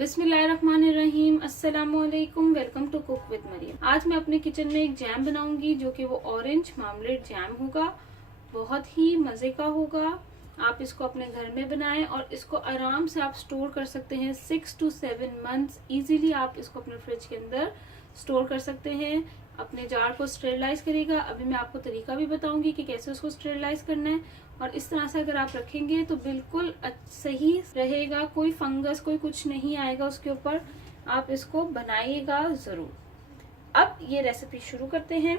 बिस्मिल्लाहिर्रहमानिर्रहीम, अस्सलामुअलैकुम। Welcome to cook with Maryam. आज मैं अपने किचन में एक जैम बनाऊंगी जो कि वो ऑरेंज मार्मलेड जैम होगा। बहुत ही मजे का होगा। आप इसको अपने घर में बनाएं और इसको आराम से आप स्टोर कर सकते हैं 6 to 7 मंथ्स। इजीली आप इसको अपने फ्रिज के अंदर स्टोर कर सकते हैं। अपने जार को स्टेरलाइज करेगा। अभी मैं आपको तरीका भी बताऊंगी कि कैसे उसको स्टेरलाइज करना है। और इस तरह से अगर आप रखेंगे तो बिल्कुल सही रहेगा, कोई फंगस कोई कुछ नहीं आएगा उसके ऊपर। आप इसको बनाइएगा जरूर। अब ये रेसिपी शुरू करते हैं।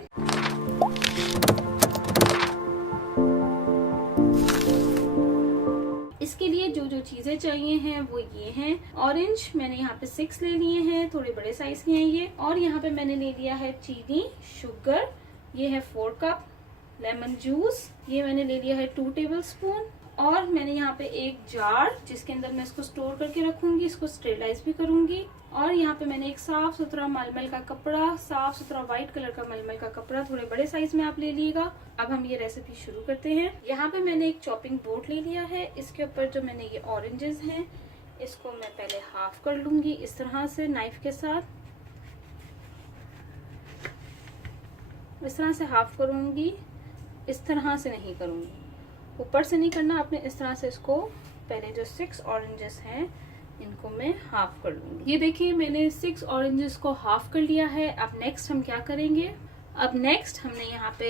इसके लिए जो जो चीजें चाहिए हैं वो ये हैं। ऑरेंज मैंने यहाँ पे 6 ले लिए हैं, थोड़े बड़े साइज के हैं ये। और यहाँ पे मैंने ले लिया है चीनी, शुगर, ये है 4 कप। लेमन जूस ये मैंने ले लिया है 2 टेबलस्पून। और मैंने यहाँ पे एक जार जिसके अंदर मैं इसको स्टोर करके रखूंगी, इसको स्टेरलाइज भी करूंगी। और यहाँ पे मैंने एक साफ सुथरा मलमल का कपड़ा, साफ सुथरा व्हाइट कलर का मलमल का कपड़ा, थोड़े बड़े साइज में आप ले लीजिएगा। अब हम ये रेसिपी शुरू करते हैं। यहाँ पे मैंने एक चॉपिंग बोर्ड ले लिया है। इसके ऊपर जो मैंने ये ऑरेंजेस हैं इसको मैं पहले हाफ कर लूंगी इस तरह से नाइफ के साथ। इस तरह से हाफ करूंगी, इस तरह से नहीं करूंगी, ऊपर से नहीं करना आपने। इस तरह से इसको पहले जो 6 ऑरेंजेस हैं इनको मैं हाफ कर लूंगी। ये देखिए मैंने 6 ऑरेंजेस को हाफ कर लिया है। अब नेक्स्ट हम क्या करेंगे? अब नेक्स्ट हमने यहाँ पे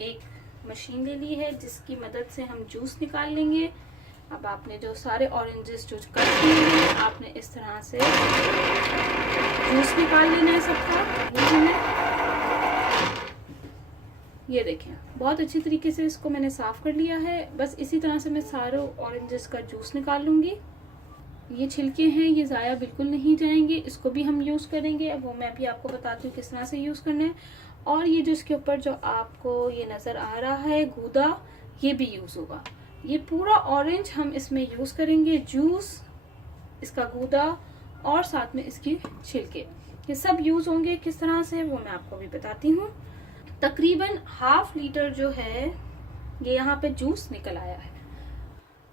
एक मशीन ले ली है जिसकी मदद से हम जूस निकाल लेंगे। अब आपने जो सारे ऑरेंजेस जो कट किए हैं आपने इस तरह से जूस निकाल लेना है सबका। ये देखें बहुत अच्छी तरीके से इसको मैंने साफ कर लिया है। बस इसी तरह से मैं सारे ऑरेंजेस का जूस निकाल लूंगी। ये छिलके हैं ये ज़ाया बिल्कुल नहीं जाएंगे, इसको भी हम यूज करेंगे। अब वो मैं अभी आपको बताती हूँ किस तरह से यूज करना है। और ये जो इसके ऊपर जो आपको ये नजर आ रहा है गूदा, ये भी यूज होगा। ये पूरा ऑरेंज हम इसमें यूज करेंगे, जूस, इसका गूदा और साथ में इसकी छिलके, ये सब यूज होंगे। किस तरह से वो मैं आपको भी बताती हूँ। तकरीबन ½ लीटर जो है ये यहाँ पे जूस निकल आया है।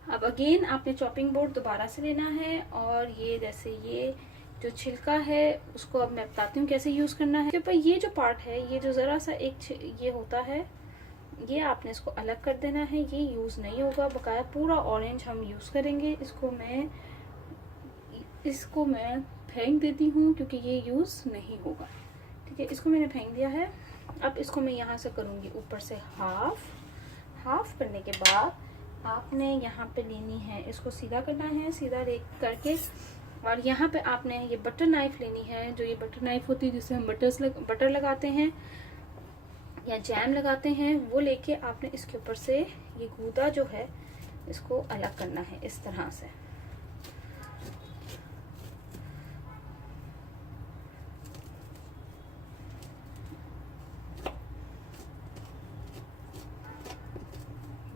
अब अगेन आपने चॉपिंग बोर्ड दोबारा से लेना है और ये जैसे ये जो छिलका है उसको अब मैं बताती हूँ कैसे यूज करना है। पर ये जो पार्ट है ये जो जरा सा एक ये होता है ये आपने इसको अलग कर देना है, ये यूज नहीं होगा। बकाया पूरा ऑरेंज हम यूज करेंगे। इसको मैं फेंक देती हूँ क्योंकि ये यूज नहीं होगा। ठीक है, इसको मैंने फेंक दिया है। अब इसको मैं यहाँ से करूँगी ऊपर से हाफ करने के बाद आपने यहाँ पे लेनी है, इसको सीधा करना है, सीधा करके। और यहाँ पे आपने ये बटर नाइफ लेनी है, जो ये बटर नाइफ होती है जिससे हम बटर लगाते हैं या जैम लगाते हैं, वो लेके आपने इसके ऊपर से ये गूदा जो है इसको अलग करना है इस तरह से।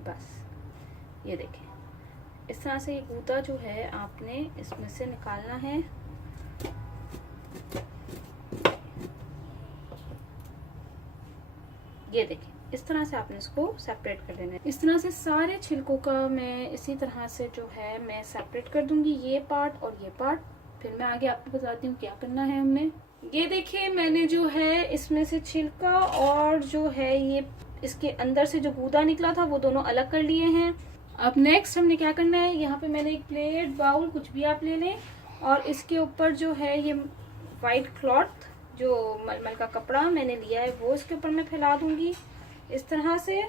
बस ये देखें इस तरह से ये गूदा जो है आपने इसमें से निकालना है। ये देखें इस तरह से आपने इसको सेपरेट कर लेना है। इस तरह से सारे छिलकों का मैं इसी तरह से जो है मैं सेपरेट कर दूंगी, ये पार्ट और ये पार्ट। फिर मैं आगे आपको बताती हूँ क्या करना है हमने। ये देखिए मैंने जो है इसमें से छिलका और जो है ये इसके अंदर से जो गूदा निकला था वो दोनों अलग कर लिए हैं। अब नेक्स्ट हमने क्या करना है, यहाँ पे मैंने एक प्लेट, बाउल, कुछ भी आप ले लें और इसके ऊपर जो है ये वाइट क्लॉथ जो मलमल का कपड़ा मैंने लिया है वो इसके ऊपर मैं फैला दूंगी इस तरह से।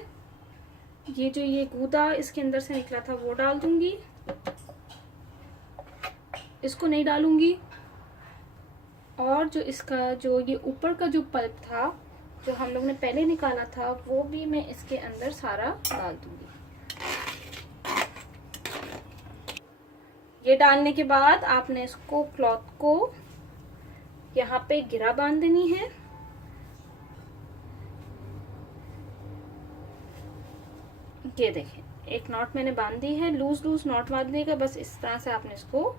ये जो ये गूदा इसके अंदर से निकला था वो डाल दूंगी, इसको नहीं डालूंगी। और जो इसका जो ये ऊपर का जो पल्प था जो हम लोग ने पहले निकाला था वो भी मैं इसके अंदर सारा डाल दूंगी। ये डालने के बाद आपने इसको क्लॉथ को यहाँ पे गिरा बांध देनी है। ये देखें एक नॉट मैंने बांध दी है, लूज नॉट बांधने का। बस इस तरह से आपने इसको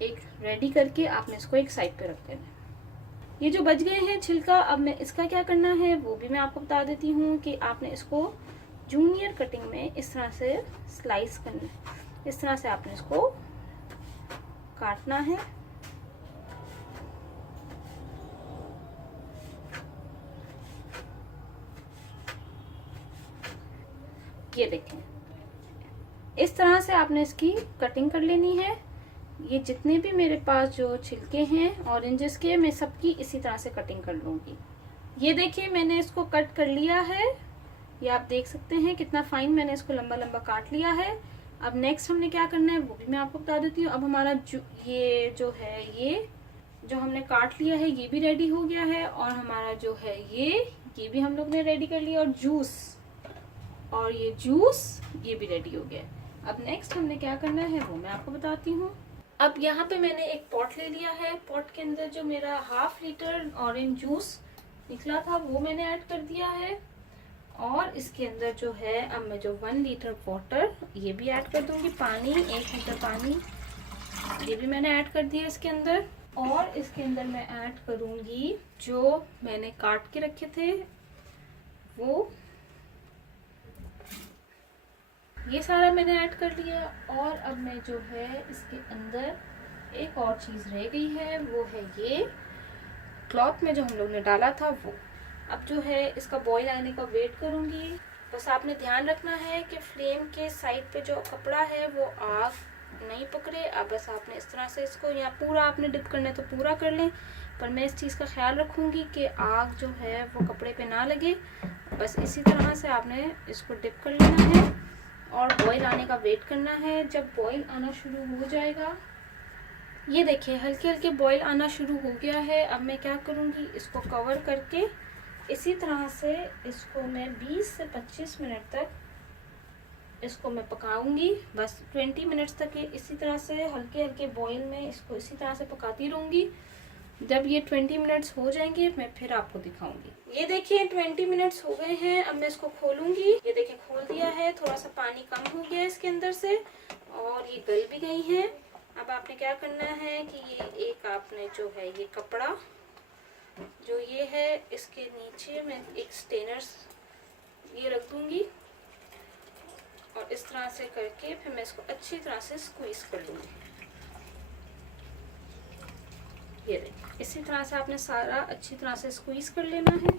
एक रेडी करके आपने इसको एक साइड पे रख देना है। ये जो बच गए हैं छिलका, अब मैं इसका क्या करना है वो भी मैं आपको बता देती हूँ कि आपने इसको जूनियर कटिंग में इस तरह से स्लाइस करना है। इस तरह से आपने इसको काटना है। ये देखें, इस तरह से आपने इसकी कटिंग कर लेनी है। ये जितने भी मेरे पास जो छिलके हैं ऑरेंजेस के, मैं सबकी इसी तरह से कटिंग कर लूंगी। ये देखिए मैंने इसको कट कर लिया है। ये आप देख सकते हैं कितना फाइन मैंने इसको लंबा लंबा काट लिया है। अब नेक्स्ट हमने क्या करना है वो भी मैं आपको बता देती हूँ। अब हमारा ये जो है, ये जो हमने काट लिया है ये भी रेडी हो गया है, और हमारा जो है ये भी हम लोग ने रेडी कर लिया, और जूस ये भी रेडी हो गया। अब नेक्स्ट हमने क्या करना है वो मैं आपको बताती हूँ। अब यहाँ पे मैंने एक पॉट ले लिया है। पॉट के अंदर जो मेरा 1/2 लीटर ऑरेंज जूस निकला था वो मैंने ऐड कर दिया है, और इसके अंदर जो है अब मैं जो 1 लीटर वाटर ये भी ऐड कर दूंगी। पानी 1 लीटर पानी ये भी मैंने ऐड कर दिया इसके अंदर, और इसके अंदर मैं ऐड करूंगी जो मैंने काट के रखे थे वो, ये सारा मैंने ऐड कर लिया। और अब मैं जो है इसके अंदर एक और चीज रह गई है, वो है ये क्लॉथ में जो हम लोग ने डाला था वो। अब जो है इसका बॉईल आने का वेट करूंगी। बस आपने ध्यान रखना है कि फ्लेम के साइड पे जो कपड़ा है वो आग नहीं पकड़े। अब बस आपने इस तरह से इसको, या पूरा आपने डिप करना है तो पूरा कर लें, पर मैं इस चीज़ का ख्याल रखूंगी कि आग जो है वो कपड़े पे ना लगे। बस इसी तरह से आपने इसको डिप कर लेना है और बॉईल आने का वेट करना है। जब बॉईल आना शुरू हो जाएगा, ये देखिए हल्के हल्के बॉईल आना शुरू हो गया है। अब मैं क्या करूँगी, इसको कवर करके इसी तरह से इसको मैं 20 से 25 मिनट तक इसको मैं पकाऊंगी। बस 20 मिनट्स तक इसी तरह से हल्के हल्के बॉईल में इसको इसी तरह से पकाती रहूंगी। जब ये 20 मिनट्स हो जाएंगे मैं फिर आपको दिखाऊंगी। ये देखिए 20 मिनट्स हो गए हैं। अब मैं इसको खोलूंगी। ये देखिए खोल दिया है, थोड़ा सा पानी कम हो गया है इसके अंदर से, और ये गल भी गई है। अब आपने क्या करना है कि ये एक आपने जो है ये कपड़ा जो ये है इसके नीचे मैं एक स्टेनर्स ये रख दूंगी, और इस तरह से करके फिर मैं इसको अच्छी तरह से स्क्वीज कर लूंगी। ये देखिए इसी तरह से आपने सारा अच्छी तरह से स्क्वीज कर लेना है।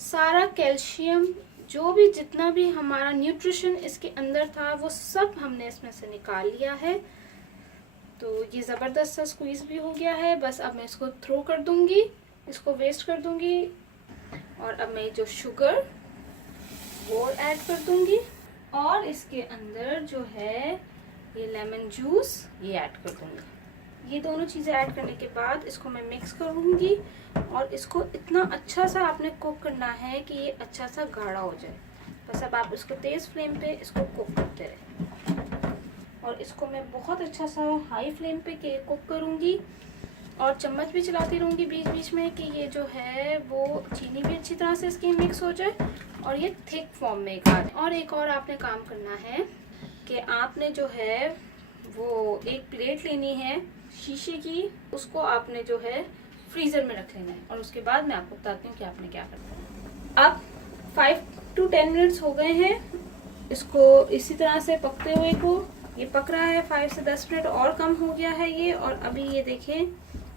सारा कैल्शियम जो भी जितना भी हमारा न्यूट्रिशन इसके अंदर था वो सब हमने इसमें से निकाल लिया है। तो ये ज़बरदस्त सा स्क्वीज भी हो गया है। बस अब मैं इसको थ्रो कर दूंगी, इसको वेस्ट कर दूंगी, और अब मैं जो शुगर वो ऐड कर दूंगी, और इसके अंदर जो है ये लेमन जूस ये ऐड कर दूंगी। ये दोनों चीज़ें ऐड करने के बाद इसको मैं मिक्स करूंगी, और इसको इतना अच्छा सा आपने कुक करना है कि ये अच्छा सा गाढ़ा हो जाए। बस अब आप इसको तेज़ फ्लेम पे इसको कुक करते रहें, और इसको मैं बहुत अच्छा सा हाई फ्लेम पे कुक करूंगी, और चम्मच भी चलाती रहूंगी बीच बीच में कि ये जो है वो चीनी भी अच्छी तरह से इसकी मिक्स हो जाए और ये थिक फॉर्म में आ जाए। और एक और आपने काम करना है कि आपने जो है वो एक प्लेट लेनी है शीशे की, उसको आपने जो है फ्रीज़र में रख लेना है, और उसके बाद मैं आपको बताती हूँ कि आपने क्या करना है। अब 5 to 10 मिनट्स हो गए हैं इसको इसी तरह से पकते हुए को। ये पक रहा है 5 से 10 मिनट और कम हो गया है ये। और अभी ये देखें,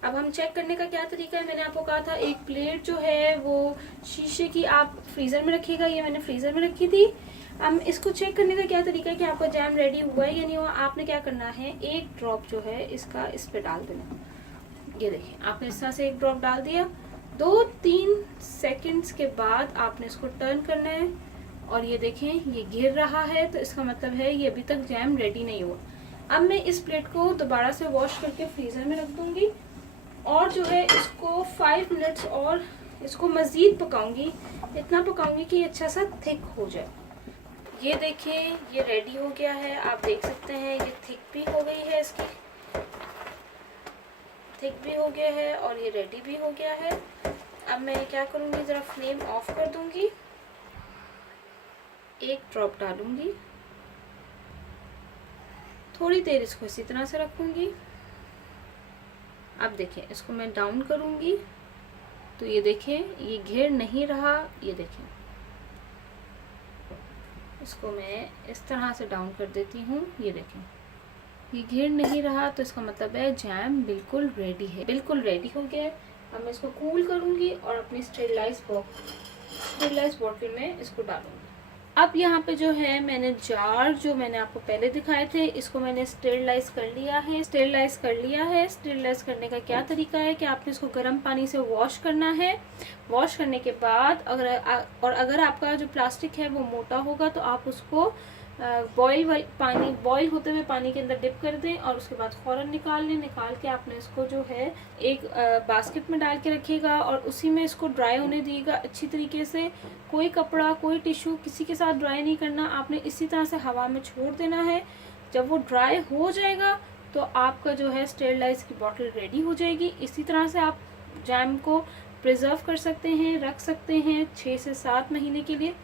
अब हम चेक करने का क्या तरीका है, मैंने आपको कहा था एक प्लेट जो है वो शीशे की आप फ्रीज़र में रखिएगा। ये मैंने फ्रीज़र में रखी थी। अब इसको चेक करने का क्या तरीका है कि आपका जैम रेडी हुआ है या नहीं हुआ। आपने क्या करना है, एक ड्रॉप जो है इसका इस पे डाल देना। ये देखिए आपने इस तरह से एक ड्रॉप डाल दिया। 2-3 सेकेंड्स के बाद आपने इसको टर्न करना है, और ये देखें ये गिर रहा है, तो इसका मतलब है ये अभी तक जैम रेडी नहीं हुआ। अब मैं इस प्लेट को दोबारा से वॉश करके फ्रीज़र में रख दूंगी, और जो है इसको 5 मिनट्स और इसको मज़ीद पकाऊंगी। इतना पकाऊंगी कि अच्छा सा थिक हो जाए। ये देखिए ये रेडी हो गया है, आप देख सकते हैं ये थिक भी हो गई है, इसकी थिक भी हो गया है और ये रेडी भी हो गया है। अब मैं क्या करूँगी, ज़रा फ्लेम ऑफ कर दूँगी, एक ड्रॉप डालूँगी, थोड़ी देर इसको इसी तरह से रखूँगी। अब देखें इसको मैं डाउन करूँगी तो ये देखें ये घिर नहीं रहा। ये देखें इसको मैं इस तरह से डाउन कर देती हूँ। ये देखें ये घिर नहीं रहा तो इसका मतलब है जैम बिल्कुल रेडी है, बिल्कुल रेडी हो गया है। अब मैं इसको कूल करूंगी और अपनी स्टेरलाइज बॉटल में इसको डालूंगी। अब यहाँ पे जो है मैंने जार जो मैंने आपको पहले दिखाए थे, इसको मैंने स्टेरलाइज कर लिया है। स्टेरलाइज करने का क्या तरीका है कि आपने इसको गर्म पानी से वॉश करना है। वॉश करने के बाद अगर आपका जो प्लास्टिक है वो मोटा होगा तो आप उसको बॉईल होते हुए पानी के अंदर डिप कर दें और उसके बाद फौरन निकाल लें। निकाल के आपने इसको जो है एक बास्केट में डाल के रखिएगा और उसी में इसको ड्राई होने दीजिएगा अच्छी तरीके से। कोई कपड़ा, कोई टिश्यू किसी के साथ ड्राई नहीं करना, आपने इसी तरह से हवा में छोड़ देना है। जब वो ड्राई हो जाएगा तो आपका जो है स्टेरलाइज की बॉटल रेडी हो जाएगी। इसी तरह से आप जैम को प्रिजर्व कर सकते हैं, रख सकते हैं 6 से 7 महीने के लिए।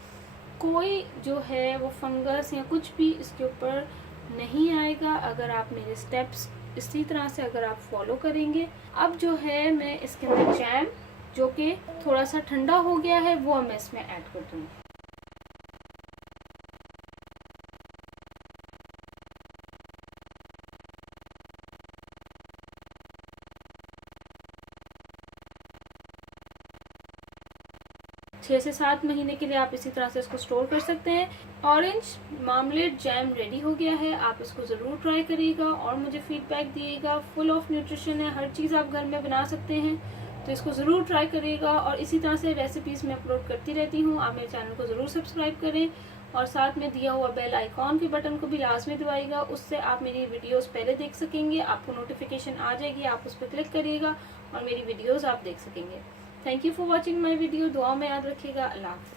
कोई जो है वो फंगस या कुछ भी इसके ऊपर नहीं आएगा अगर आप मेरे स्टेप्स इसी तरह से अगर आप फॉलो करेंगे। अब जो है मैं इसके अंदर जैम जो कि थोड़ा सा ठंडा हो गया है वो मैं इसमें ऐड कर दूंगी। छह से 7 महीने के लिए आप इसी तरह से इसको स्टोर कर सकते हैं। ऑरेंज मार्मलेड जैम रेडी हो गया है, आप इसको ज़रूर ट्राई करिएगा और मुझे फीडबैक दिएगा। फुल ऑफ न्यूट्रिशन है, हर चीज़ आप घर में बना सकते हैं, तो इसको ज़रूर ट्राई करिएगा। और इसी तरह से रेसिपीज़ मैं अपलोड करती रहती हूँ। आप मेरे चैनल को ज़रूर सब्सक्राइब करें और साथ में दिया हुआ बेल आइकॉन के बटन को भी लाजमी दबाइएगा। उससे आप मेरी वीडियोस पहले देख सकेंगे, आपको नोटिफिकेशन आ जाएगी, आप उस पर क्लिक करिएगा और मेरी वीडियोस आप देख सकेंगे। Thank you for watching my video. दुआ में याद रखिएगा। अल्लाह हाफ़िज़।